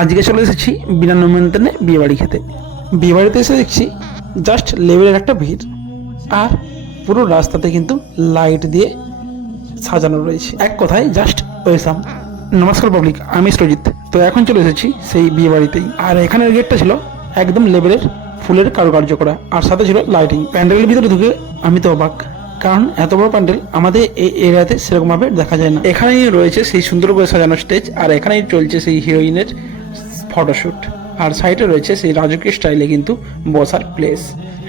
আজকে চলে এসেছি বিনা নিমন্ত্রণে বিয়ে বাড়ি খেতে। বিয়ে বাড়িতে এসে দেখছি জাস্ট লেভেলের একটা ভিড় আর পুরো রাস্তাতে কিন্তু লাইট দিয়ে সাজানো রয়েছে। এক কথায় জাস্ট ওয়েলকাম নমস্কার পাবলিক আমি সৃজিত। তো এখন চলে এসেছি সেই বিয়ে বাড়িতেই আর এখানের গেটটা ছিল একদম লেভেলের ফুলের কারুকার্য করা। আর সাথে ছিল লাইটিং প্যান্ডেলের ভিতরে ঢুকে আমি তো অবাক। কারণ এত বড় প্যান্ডেল আমাদের এই এরিয়াতে সেরকমভাবে দেখা যায় না। এখানেই রয়েছে সেই সুন্দর করে সাজানো স্টেজ আর এখানেই চলছে সেই হিরোইনের ফটোশ্যুট আর সাইডে রয়েছে সেই রাজকীয় স্টাইলে কিন্তু বসার প্লেস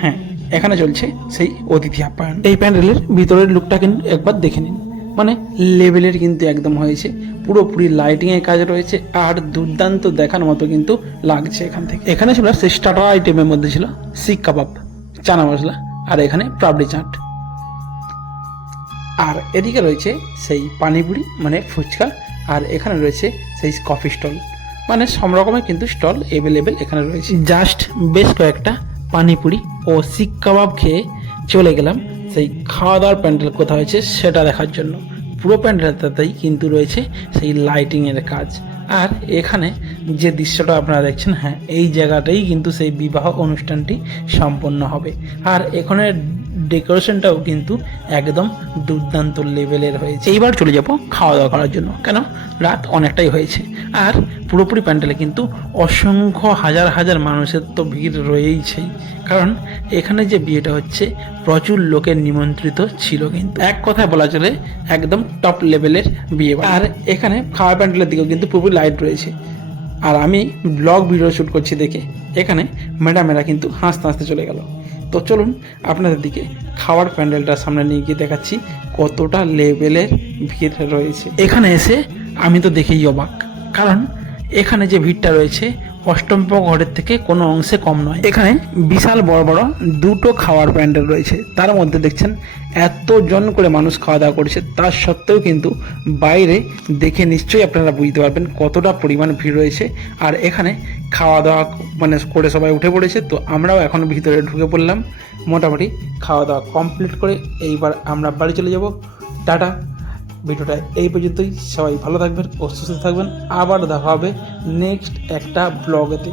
হ্যাঁ এখানে চলছে সেই অতিথি আপ্যায়ন। এই প্যান্ডেলের ভিতরের লুকটা কিন্তু একবার দেখে নিন। মানে লেভেলের কিন্তু একদম হয়েছে। পুরোপুরি লাইটিং এর কাজ রয়েছে আর দুর্দান্ত দেখার মতো কিন্তু লাগছে এখান থেকে। এখানে ছিল সেই স্টার্টার আইটেমের মধ্যে ছিল শিক কাবাব, চানা মশলা আর এখানে পাবড়ি চাট। আর এদিকে রয়েছে সেই পানিপুরি মানে ফুচকা, আর এখানে রয়েছে সেই কফি স্টল মানে সব রকমের কিন্তু স্টল এভেলেবেল এখানে রয়েছে। জাস্ট বেশ কয়েকটা পানিপুরি ও শিক কাবাব খেয়ে চলে গেলাম। সেই খাওয়া দাওয়ার প্যান্ডেল কোথাও হয়েছে সেটা দেখার জন্য। পুরো প্যান্ডেলটাতেই কিন্তু রয়েছে সেই লাইটিংয়ের কাজ। আর এখানে যে দৃশ্যটা আপনারা দেখছেন হ্যাঁ এই জায়গাটাই কিন্তু সেই বিবাহ অনুষ্ঠানটি সম্পন্ন হবে। আর এখানে ডেকোরেশনটাও কিন্তু একদম দুর্দান্ত লেভেলের হয়েছে। এইবার চলে যাব খাওয়া দাওয়া করার জন্য, কেন? রাত অনেকটাই হয়েছে। আর পুরোপুরি প্যান্ডেলে কিন্তু অসংখ্য হাজার হাজার মানুষের তো ভিড় রয়েইছেই। কারণ এখানে যে বিয়েটা হচ্ছে, প্রচুর লোকের নিমন্ত্রিত ছিল কিন্তু। এক কথায় বলা চলে, একদম টপ লেভেলের বিয়ে আর এখানে খাওয়া প্যান্ডেলের দিকেও কিন্তু পুরোপুরি লাইট রয়েছে। আর আমি ব্লগ ভিডিও শ্যুট করছি দেখে, এখানে ম্যাডামেরা কিন্তু হাসতে হাসতে চলে গেল। তো চলুন আপনাদের দিকে খাওয়ার প্যান্ডেলটার সামনে নিয়ে গিয়ে দেখাচ্ছি কতটা লেভেলের ভিড় রয়েছে। এখানে এসে আমি তো দেখেই অবাক, কারণ এখানে যে ভিড়টা রয়েছে অষ্টম ঘরের থেকে কোনো অংশে কম নয়। এখানে বিশাল বড় বড় দুটো খাওয়ার প্যান্ডেল রয়েছে, তার মধ্যে দেখছেন এতজন করে মানুষ খাওয়া দাওয়া করছে তার সত্ত্বেও কিন্তু বাইরে দেখে নিশ্চয়ই আপনারা বুঝতে পারবেন কতটা পরিমাণ ভিড় রয়েছে। আর এখানে খাওয়া দাওয়া মানে করে সবাই উঠে পড়েছে, তো আমরাও এখন ভিতরে ঢুকে পড়লাম। মোটামুটি খাওয়া দাওয়া কমপ্লিট করে এইবার আমরা বাড়ি চলে যাব। টাটা। ভিডিওটা এই পর্যন্তই। সবাই ভালো থাকবেন ও সুস্থ থাকবেন। আবার দেখা হবে নেক্সট একটা ব্লগেতে